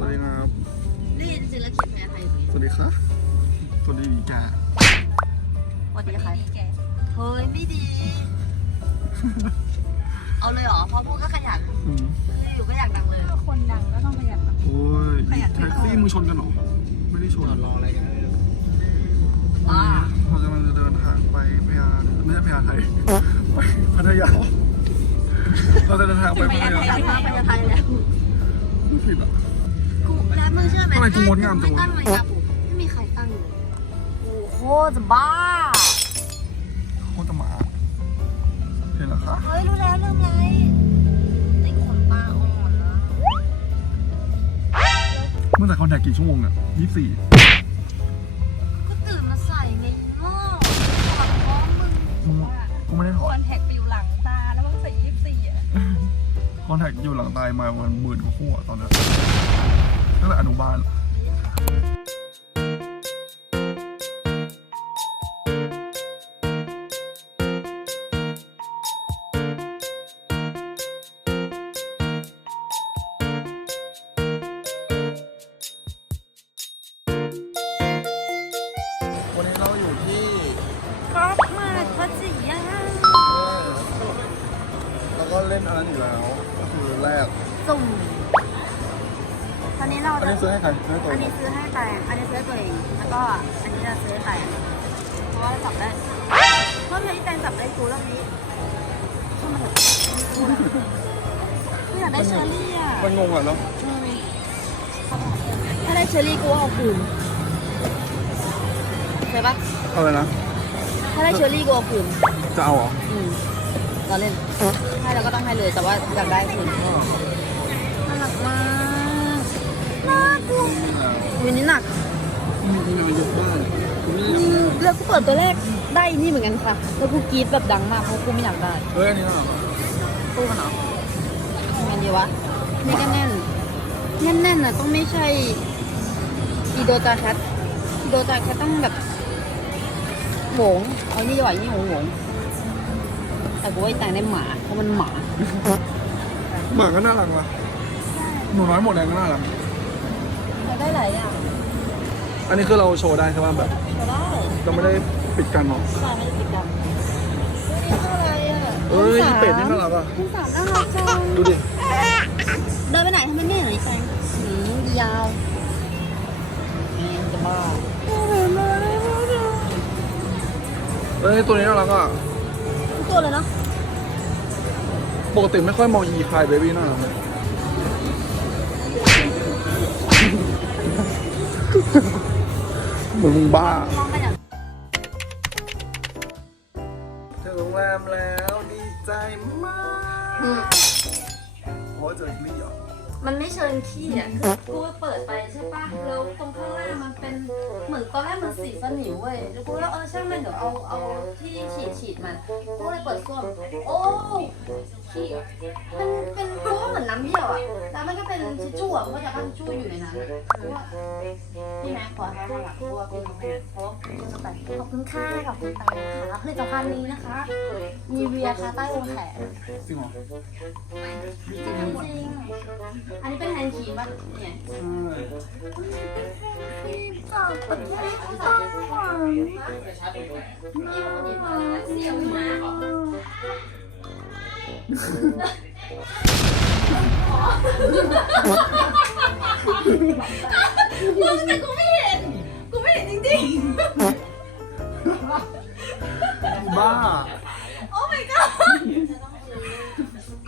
สวัสดีครับได้ยินเสียงแล้วเขียนแพ้ไทยอยู่สวัสดีค่ะสวัสดีดีจ้าสวัสดีค่ะเฮ้ยไม่ดี เอาเลยเหรอพอพูดก็ขยันอืมคืออยู่ก็อยากดังเลยคนดังก็ต้องขยันแบบ โอ้ยขยันแท็กซี่มึงชนกันเหรอ ไม่ได้ชนรออะไรกันอ่าเรากำลังจะเดินทางไปพญาไม่ใช่พญาไทไปพัทยา เราจะเดินทางไปพัทยาพยาไทยพยาไทยแล้ว ไม่ผิดอะ กูแล้วมึงเชื่อไหมทำไมกูงดงามจังวะ ไม่ตั้งเลยครับไม่มีใครตั้งเลยโอ้โหจะบ้า โคตรหมาเห็นเหรอคะเฮ้ยรู้แล้วเรื่องไรติดขนตาอ่อนนะเมื่อใส่คอนแทคกี่ชั่วโมงเนี่ยยี่สี่ก็ตื่นมาใส่ไงโง่ถอดท้องมึงกูไม่ได้ถคอดนแท็กไปอยู่หลังตาแล้วมันใส่ยี่สิบสี่อะคอนแทคอยู่หลังตายมาวันหมื่นกว่าคู่อะตอนนั้น ตั้งแต่อนุบาล นนี้เราอันนี้ซื้อให้ใครซื้อให้ตัวอันเอนี้งซื้อให้แต่อันนี้ซื้อให้ตัวเอง แล้วก็อันนี้จะซื้อให้แต่เพราะว่าจับได้เพราะเพลงแต่จับได้กูรอบนี้ทำไมแบบไม่อยากได้เชอรี่อะมันงงอะเนาะถ้าได้เชอรี่กูเอาคืนใช่ปะอะไรนะ ถ้าได้เชอรี่กูเอาคืนจะเอาเหรออืมเราเล่นให้เราก็ต้องให้เลยแต่ว่าอยากได้คืนน่ารักมากน่ารัก วินนี้หนักมีงานเยอะมากคุณไม่ได้อืมแล้วกูเปิดตัวแรกได้นี่เหมือนกันค่ะ แล้วกูกรี๊ดแบบดังมากเพราะกูไม่อยากได้เฮ้ยอันนี้น่ะตู้มันเหรอทำไงดีวะนี่ก็แน่น แน่นๆน่ะต้องไม่ใช่อีโดจาแคทอีโดจาแคทต้องแบบโหงเอานี่ดีกว่านี่โหงโหงแต่กูว่าแต่งได้หมาเพราะมันหมาหมาก็น่ารักว่ะหนูน้อยหมดแรงก็น่ารักเรา ได้หลายอย่างอันนี้คือเราโชว์ได้ใช่ป่ะแบบเราได้เราไม่ได้ปิดกันหรอกใช่ไม่ได้ปิดกันนี่คืออะไรอะเอ้ยเป็ดนี่น่ารักอะคุณสามน่ารักจังดูดิเดินไปไหนทำไมไม่เห็นไอ้แซงหืมยาวนี่จะบ้าเอ้ยตัวนี้น่ารักอะทุกตัวเลยเนาะปกติไม่ค่อยมองอีคายเบบี้น่ารักเลย มือนมึงบ้าลองไปอย่างถึงโรงแรมแล้วดีใจมากโอ้ยเจอลี่เหรอมันไม่เชิงขี้อะคือกูเปิดไปใช่ปะแล้วตรงข้างล่างมันเป็นเหมือนตอนแรกมันสีสนิมเว้ยแล้วกูแล้วเออช่างมันเดี๋ยวเอาเอาที่ฉีดฉีดมันกูเลยเปิดส้วมโอ้ขี้มันเป็นกูว่าเหมือนน้ำเยี่ยวอะแล้วมันก็เป็นทิชชู่อะเพราะจะตั้งทิชชู่อยู่ในนั้นอะกูว่าพี่แม็กขอให้มาหลังกูว่าพี่เขอบคุณค่าขอบคุณตาค่ะผลิตภัณฑ์นี้นะคะ มีเวียคาใต้วงแขนจริงเหรอจริงจริงอันนี้เป็นแฮนด์ครีมป่ะเนี่ยใช่จากประเทศไต้หวันนี่มันมีมาเสียวนะมึงแต่กูไม่ ริงบ้าๆ โอ้ my god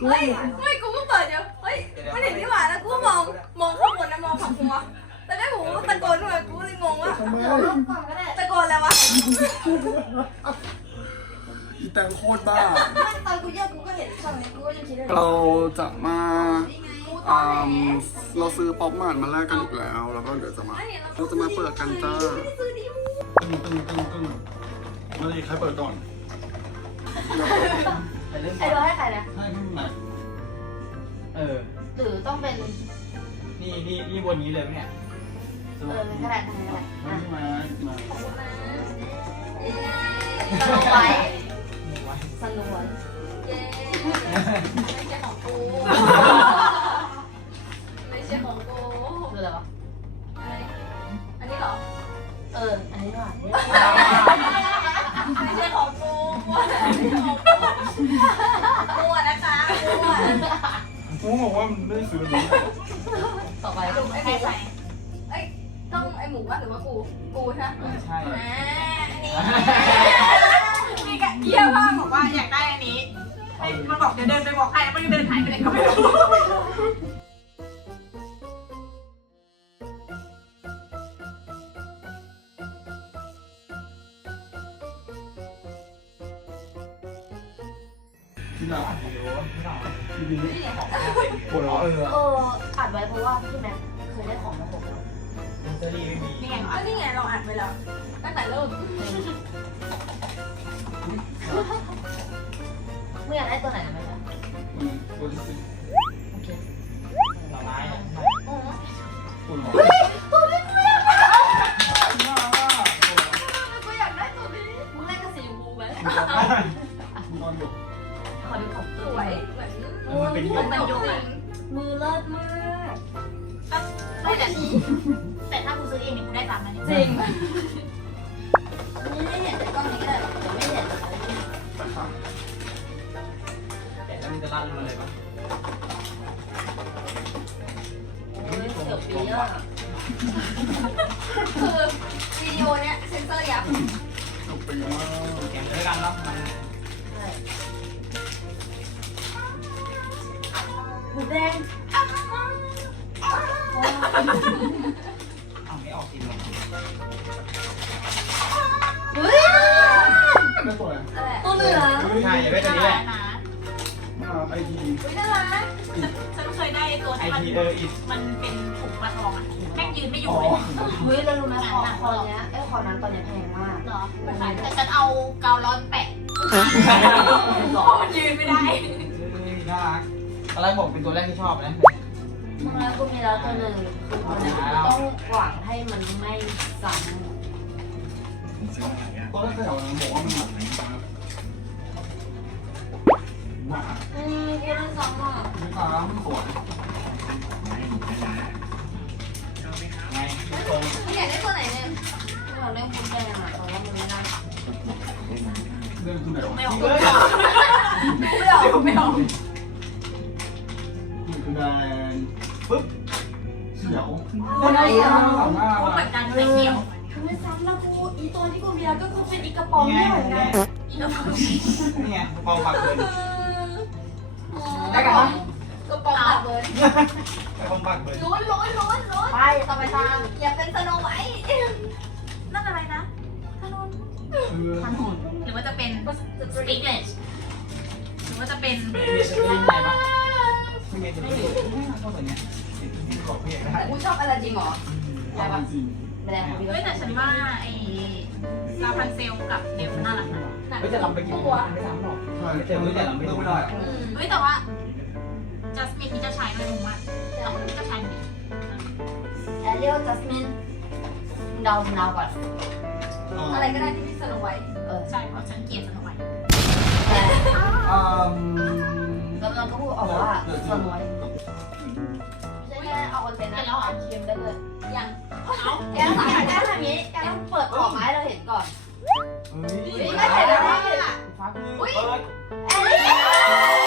เฮ้ยไม่กูเพิ่งเปิดเดี๋ยวเฮ้ยมันเห็นที่หวานแล้วกูก็มองมองข้างบนนะมองฝั่งหัวแต่ได้ผมตะโกนด้วยกูเลยงงว่าตะโกนอะไรวะอีแตงโคตรบ้า ตอนกูเยอะกูก็เห็นช่องนี้กูก็ยังคิดเลยเราจะมา อ่าเราซื้อป๊อปมาร์ทมาแลกกันอีกแล้ว แล้วก็เดี๋ยวจะมา เราจะมาเปิดกันจ้าตึ้งตึ้งตึ้งตึ้งมาดิใครเปิดก่อนไปเล่นไอ้เราให้ใครนะให้ขึ้นมาเออ หรือต้องเป็น นี่นี่นี่วนนี้เลยไหมเนี่ยเออขนาดไหนขนาดมามามาสโนไวท์สโนไวท์ไม่ใช่ของกูไม่ใช่ของกู มูบอกว่ามันไม่ได้ซื้อนี้ต่อไปสรุปไอ้หมูใครเอ้ยต้องไอ้หมูวะหรือว่ากูกูใช่ไหมใช่อ่าอันนี้มีกะเยี่ยมมากบอกว่าอยากได้อันนี้ไอ้มันบอกเดี๋ยวเดินไปบอกใครแล้วมันเดินหายไปไหนก็ไม่รู้ เอออิดมันเป็นถุงปลาทองอะแม่งยืนไม่ออ๋ยู่อเลยเฮ้ยเรารู้ไหมคอคอเนี้ยไอ้คอนั้นตอนเนี้ยแพงมากเหรอแต่ฉันเอากาวร้อนแปะหรอมันยืนไม่ได้น่ารักตอนแรกบอกเป็นตัวแรกที่ชอบนะมึงแล้วกูมีแล้วตัวหนึ่งคือตัวเนี้ยกูต้องหวังให้มันไม่ซ้ตอนแรกเขาบอกว่ามันหนักหนาำอืมกูต้องซ้ำอะไม่ตามสวย อยากได้ตัวไหนเนี่ยที่เราเล่นบุญแดงอะแต่ว่ามันไม่ได้เรื่องคือไหนวะไม่ออกเฮ้ยไม่ออกไม่ออกคือแดงปึ๊บเขียวอะไรอะสามหน้าพูดเหมือนกันแต่เขียวคือไม่ซ้ำแล้วกูอีตัวที่กูมีแล้วก็คือเป็นอีกระป๋องเนี่ยเหมือนกันอีกแล้วนี่ไงกองผักเลยได้กันปะกระป๋องตัดเลย กองผักเลยลุ้นลุ้นลุ้นลุ้นไปต่อไปทางอย่าเป็นสโนไวท์นั่นอะไรนะคือพันหุนหรือว่าจะเป็นสปิกเลชหรือว่าจะเป็นมีสกินไหนปะไม่มีสกินไม่ชอบแบบเนี้ยสกินกรอบเพียได้กูชอบอะไรจริงเหรอความจริงไม่ได้ของเฮ้ยแต่ฉันว่าไอ้ลาพันเซลกับเดฟน่ารักนะไม่จะลำไปกินไม่ซ้ำหรอกใช่แต่ไม่แต่เราไม่เลืต้ไม่ได้เฮ้ยแต่ว่า จัสมินนี่จะใช้ด้วยงงมากเอาคนนี้ก็ใช้เหมือนกันแอเรียลจัสมินเดาเดาก่อนอะไรก็ได้ที่ไม่สโนไวท์เออใช่เพราะฉันเกลียดสโนไวท์แต่อืมแล้วเราก็พูดออกว่าสนวยใช่แค่เอาคอนเทนต์นะแล้วอ่านเค็มได้เลยยังเอาแกต้องถ่ายได้ทางนี้แกต้องเปิดออกมาให้เราเห็นก่อนเฮ้ยนี่ไม่เห็นแล้วนี่ฟ้ามือเปิด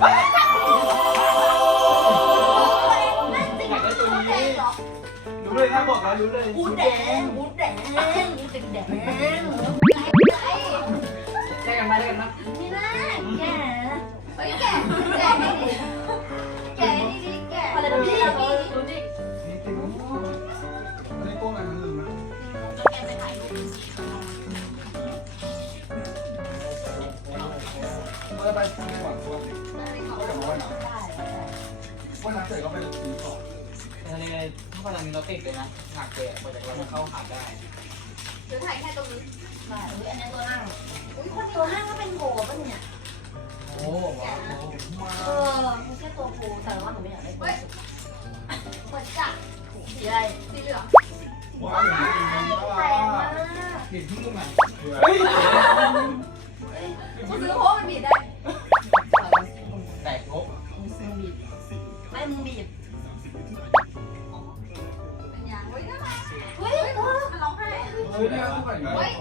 อ เออไม่ใช่ตัวปูแต่ว่าหนูไม่อยากได้ตัวเหมือนจัดสีอะไรสีเหลืองว้าวอย่างนี้มันน่าแต่งรัมากกเปลี่ยนที่ไหนเฮ้ยกูซื้อเพราะว่ามันบีบได้แตกงบมึงซื้อบีบไม่มึงบีบเป็นยังเฮ้ยน่ารักเฮ้ยมันร้องไห้เฮ้ย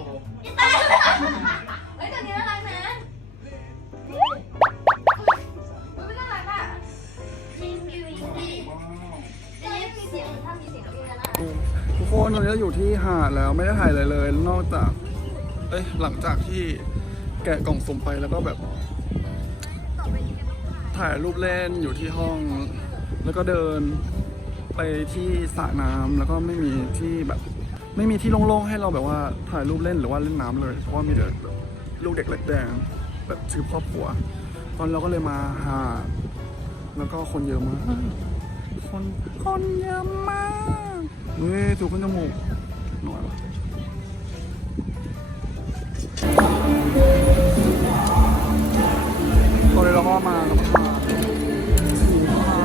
แล้วไม่ได้ถ่ายอะไรเลย นอกจาก เอ้ยหลังจากที่แกะกล่องสุ่มไปแล้วก็แบบ ถ่ายรูปเล่นอยู่ที่ห้อง แล้วก็เดินไปที่สระน้ำแล้วก็ไม่มีที่แบบ ไม่มีที่โล่งๆให้เราแบบว่าถ่ายรูปเล่นหรือว่าเล่นน้ำเลย เพราะว่ามีแต่แบบลูกเด็กเล็กแดงแบบชื่อครอบครัว ตอนเราก็เลยมาหาดแล้วก็คนเยอะมากคนคนเยอะมากเฮ้ยถูกขึ้นจมูก หน่อยตอนนี้เราก็มาแล้วก็มาสีฟ้า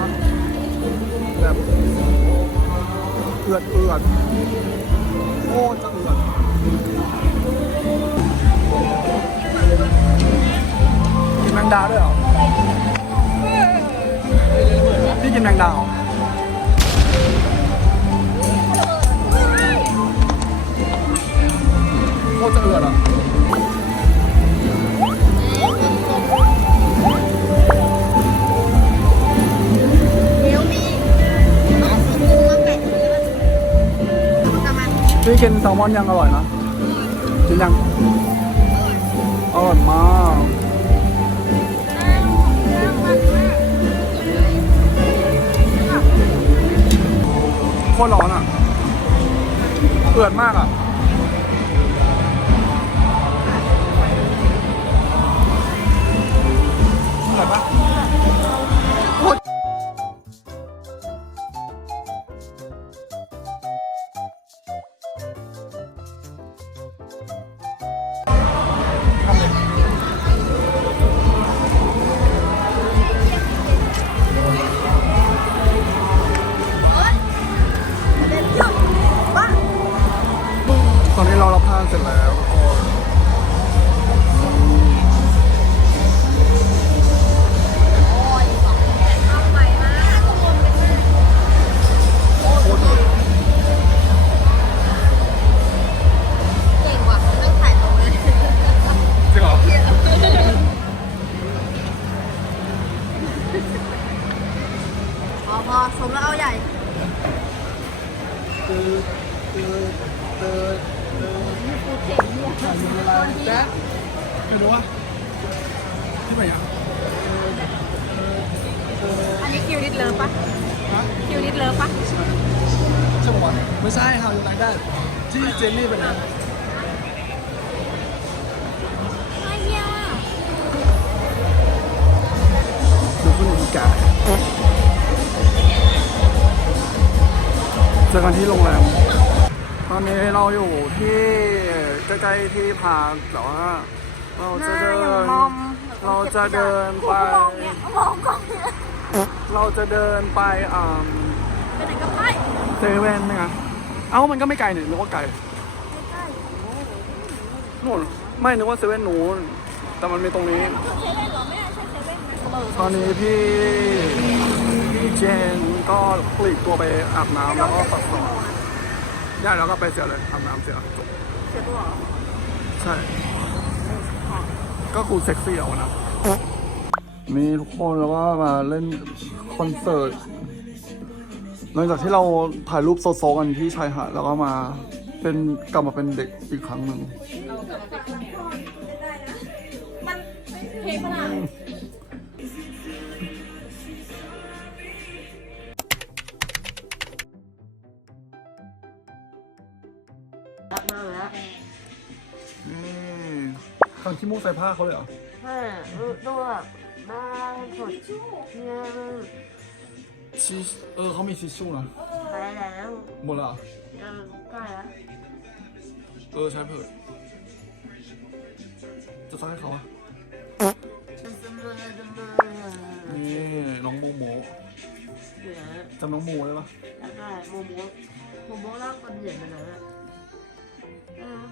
แบบเอือดเอือดโอ้จะเอือดกินแมงดาด้วยเหรอพี่กินแมงดาเหรอ โคตรจะเอือดอะพี่กินแซลมอนยังอร่อยนะกินยังอร่อยมากโคตรร้อนอะเอือดมากอะ อพอสมแล้วเอาใหญ่ตืดตืดตืดตืดกูเก่งเนี่ยแจ๊คไม่รู้ว่าที่ไหนอะอันนี้คิวดิดเลิฟปะฮะคิวดิดเลิฟปะใช่ปะวะไม่ใช่ค่ะอยู่ไหนได้ที่เจนนี่เป็นนะคือผู้หญิงกาย เจอกันที่โรงแรม ตอนนี้เราอยู่ที่ใกล้ๆที่พักแต่ว่าเราจะเดินเราจะเดินไปมองกล้องเนี่ยเราจะเดินไปอ่าไปไหนก็ไปเซเว่นนะเอ้ามันก็ไม่ไกลนี่นึกว่าไกลนู่นไม่นึกว่าเซเว่นนู้นแต่มันมีตรงนี้ เซเว่นเหรอไม่ใช่เซเว่นนะตอนนี้พี่พี่ เจนก็ปลีกตัวไปอาบน้ำแล้วก็ปัสสาวะได้แล้วก็ไปเสียเลยอาบน้ำเสียจบเสียตัวเหรอใช่ ก็กูเซ็กซี่เอานะนี่ทุกคนแล้วก็มาเล่นคอนเสิร์ตหลังจากที่เราถ่ายรูปโซโซกันที่ชายหาดแล้วก็มาเป็นกลับมาเป็นเด็กอีกครั้งหนึ่งเพลงขนาด ทำขี้มูกใส่ผ้าเขาเลยเหรอเอช่ดูแบบบ้านสดเนี่ยชิเออเขามีทิชชู่นะไปแล้วหมดและยังใกล้แล้วเออใช้เผิดจะซักให้เขาอะจะเสมอเสมอนี่น้องโมโมเหลือจำน้องโมได้ปะแล้วก็โมโมโมโมร่างคนเหยียดไปแล้วอะเออ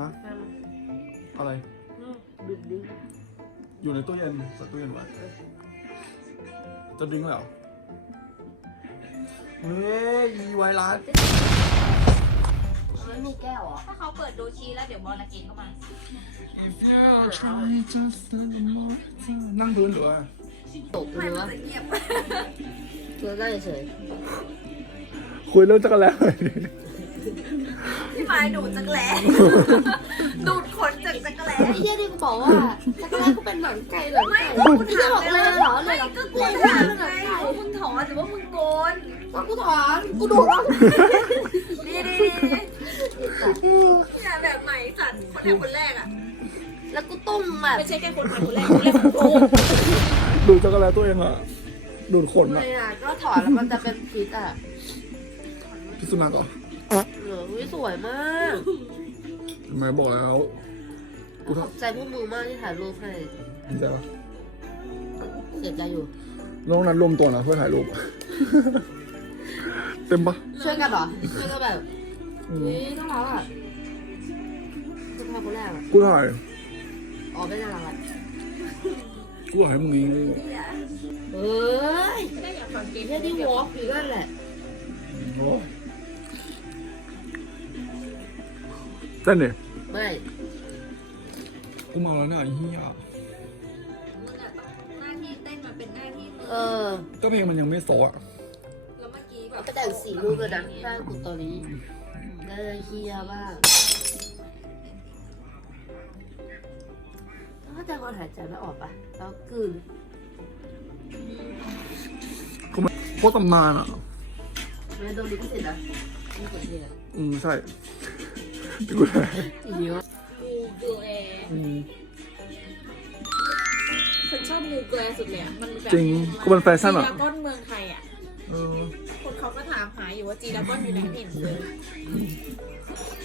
ฮะแม่มัน อะไรนี่ดึงดึงอยู่ในตู้เย็นใส่ตู้เย็นไว้จะดิ้งเลยเหรอเฮ้ยอีไวรัสไม่มีแก้วเหรอถ้าเขาเปิดดูชีแล้วเดี๋ยวบอลกินเข้ามา If you try just a little more time นั่งพื้นหรือว่าตกหรือว่าตัวได้เฉยคุยเรื่องจักรแล้ว พี่ไม้ดูดจักรแหลดูดขนจากจักรแหลไอ้เหี้ยที่กูบอกว่าจักรแรกกูเป็นหนังไก่หนังไก่ไม่กูพี่ถามบอกเลยเหรอเลยเหรอก็กูถามไงว่ามึงถอนหรือว่ามึงโกนว่ากูถอนกูดูว่าดีดีเนี่ยแบบไหนสัตว์คนแรกคนแรกอะแล้วกูต้มแบบไม่ใช่แค่คนไทยคนแรกคนแรกของโลกดูจักรแล้วตัวเองอะดูดขนเลอะยอะก็ถอนแล้วมันจะเป็นพิษอะพิษสุนัขเหรอ เหลือวิสวยมากทำไมบอกแล้วกูขอบใจพวกมึงมากที่ถ่ายรูปให้ทำใจปะเสียใจอยู่ น้องนัดรวมตัวนะเพื่อถ่ายรูป เต็มปะช่วยกันเหรอ ช่วยกันแบบอืมนี่น่ารักอะคุณพ่อคนแรกอะกูถ่ายอ๋อไม่น่ารักอะกูถ่ายให้มึงนี้เอ้ยได้อยากฟังเกมแค่ที่วอล์กอยู่นั่นแหละ โอ้ เต้นดิไม่กูเมาแล้วเนี่ยไอ้เหี้ยมึงอะต้องหน้าที่เต้นมาเป็นหน้าที่มึงเออก็เพลงมันยังไม่โซะอะแล้วเมื่อกี้แบเอาบไปแต่งสีรูปเลยนะหน้ากูตอนนี้ได้เฮียบ้างถ้าใจคนหายใจไม่ออกปะแล้วกลืนโคตรตำนานอะ ไม่โดนลิขสิทธิ์นะนี่เกิดเหตุอืมใช่ ที่กูถ่ายอีเยอะงูเกลืออืมฉันชอบงูเกลือสุดเลยอะมันแบบจริงกูเป็นแฟชั่นจีอะดาก้อนเมืองไทยอะเออคนเขาก็ถามหาอยู่ว่าจีดาก้อนอยู่ไหนไม่เห็นเลย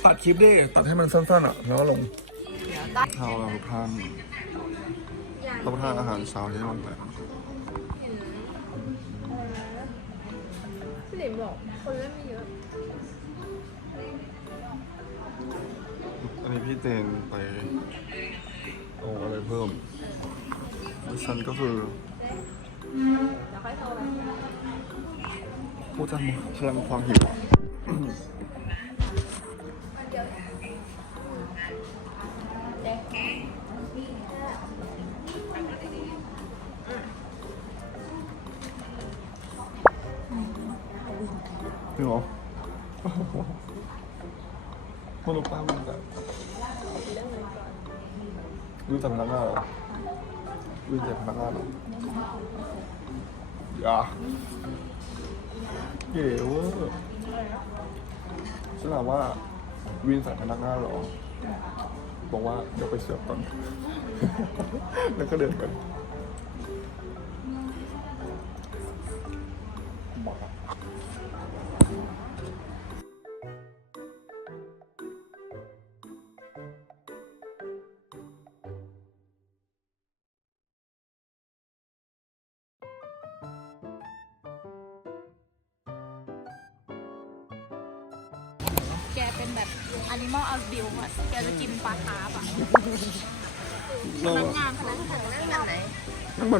ตัดคลิปดิตัดให้มันสั้นๆอะ แล้วก็ลงข้าวเราทุกท่านรับประทานอาหารเช้าที่โรงแรมพี่หลิมบอกคนเล่นไม่เยอะ อันนี้พี่เจนไปเอาอะไรเพิ่มดิฉันก็คือพูดจำพลังความหิว นถามว่าวินใส่พนักงานเหรอบอกว่าเดี๋ยวไปเสิร์ฟก่อน แล้วก็เดินไป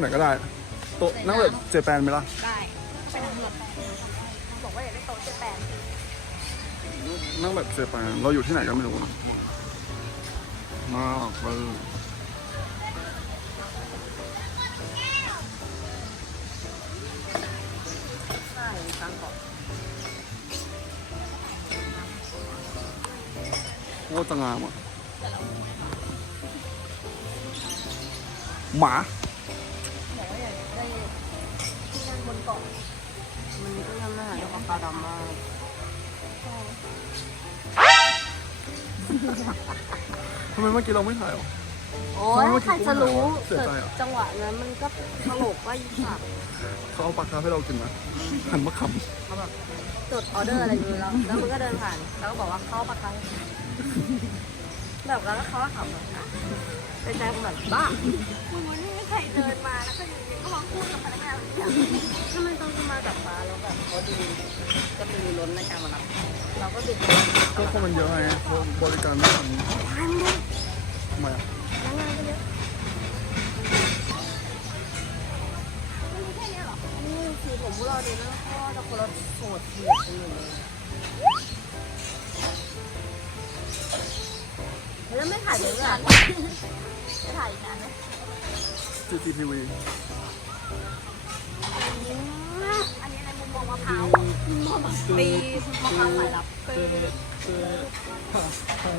แบบไหนก็ได้โต๊ะนั่งแบบเจแปนไหมล่ะ ได้ไปนั่งรถบอกว่าอยากได้โต๊ะเจ็ดแปดนั่งแบบเจแปนเราอยู่ที่ไหนก็ไม่รู้นะมากเลยใช่ฟังก่อนโคตรจะงามอะหมา ปลาดำมากทำไมเมื่อกี้เราไม่ถ่ายหรอโอ้ยใครจะรู้เสียใจอะจังหวะนั้นมันก็ตลกว่าอีสัตว์เขาเอาปลาคาร์ฟให้เรากินนะหันมาขเขาแบบจดออเดอร์อะไรอยู่แล้ว แล้วมันก็เดินผ่าน แล้วก็บอกว่าเข้าปากกา แบบแล้วเขาก็ขำแบบอะเป็นใจแบบบ้ามึงวันนี้ใครเดินมาแล้วก็อยู่ดีก็มาพูดกับพนักงานแบบนี้ทำไมต้องมาจากฟ้าแล้วแบบเขาดูก็มีล้นในการมารับเราก็บิดำก็คนมันเยอะไงบริการไม่ทันทำไมอะแล้วงานก็เยอะนี่สีผมราดีนะพ่อแต่คนละโสดเสียดกันอดเลย แล้วไม่ถ่ายเลยอะไม่ถ่ายอีกนานไหม CCTV อันนี้ในมุมมองมะพร้าวปีมะพร้าวสายลับ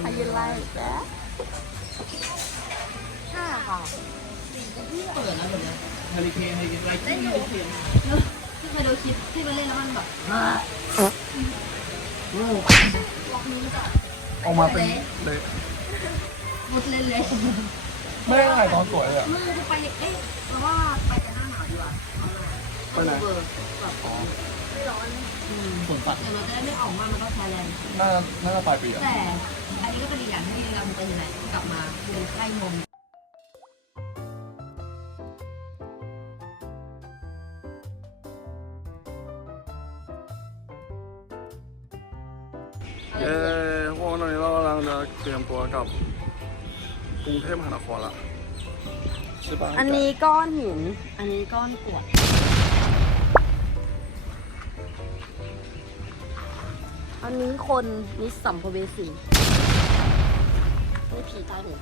พายุไล่แจ๊ห้าค่ะเปิดนะเปิดนะเฮลิเคนเฮลิเคนอะไรที่เฮลิเคนที่เคยดูคลิปที่มันเล่นแล้วมันแบบออกมาเป็นเละหมดเลยเลยไม่ได้ถ่ายตอนสวยเลยอะมือจะไปเอ๊ะเราว่าไปแต่หน้าหนาวดีกว่าไปไหนเบอร์แบบไม่ร้อนสวนสัตว์แต่เราจะได้ไม่ออกมามันก็แพ้แรงน่าน่าจะปลายปีอะแต่อันนี้ก็เป็นอีกอย่างที่เราไปไหนกลับมาเป็นไข้นม เตรียมตัวกลับกรุงเทพมหานครละใช่ปะอันนี้ก้อนหิน อันนี้ก้อนกรวด อันนี้คนนี่สัมภเวสีนี่ผีตายหัว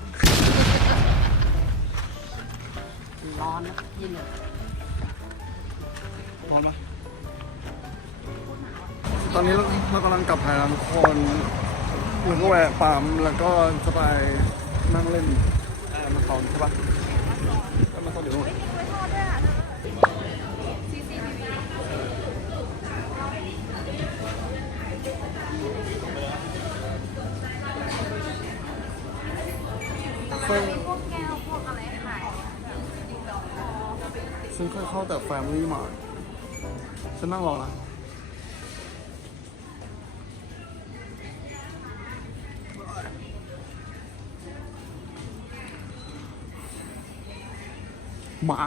ร้อนนะเย็นเลยร้อนปะตอนนี้เราเรากำลังกลับไทยแล้วทุกคน แล้วก็แวะปั๊มแล้วก็จะไปนั่งเล่นมาตอนใช่ปะแอร์มาตอนอยู่นู่นเคยวกแก้วพวกอยเคยเข้าแต่แฟมิลี่มาร์ฉันนั่งรอนะ หมา